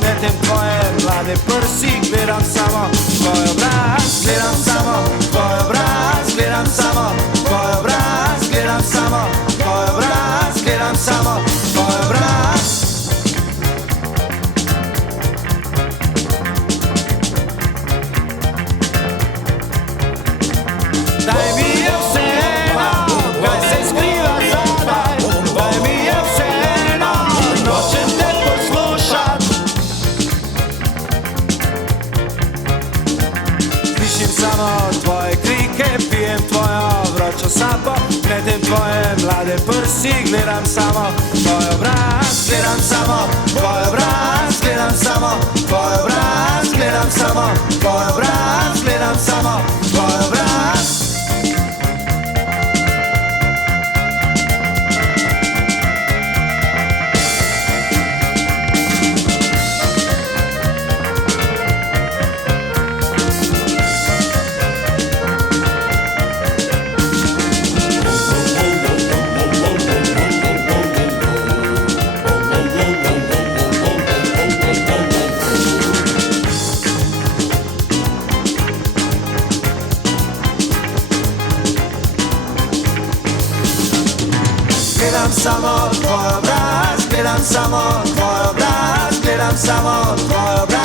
gledam tvoje mlade prsi, gledam samo tvoj obraz, gledam samo tvoj obraz, gledam samo tvoj obraz, gledam samo tvoj obraz, gledam samo tvoj obraz. Daj mi je vseeno, kaj se skriva zadaj, daj mi je vseeno, nočem te poslušat. Slišim samo tvoje krike, pijem tvojo vročo sapo, gledam tvoje mlade prsi, gledam samo tvoj obraz, gledam samo tvoj obraz, gledam samo tvoj obraz, gledam samo tvoj obraz, gledam samo tvoj obraz. Gledam samo tvoj obraz, gledam samo tvoj obraz, gledam samo tvoj obraz.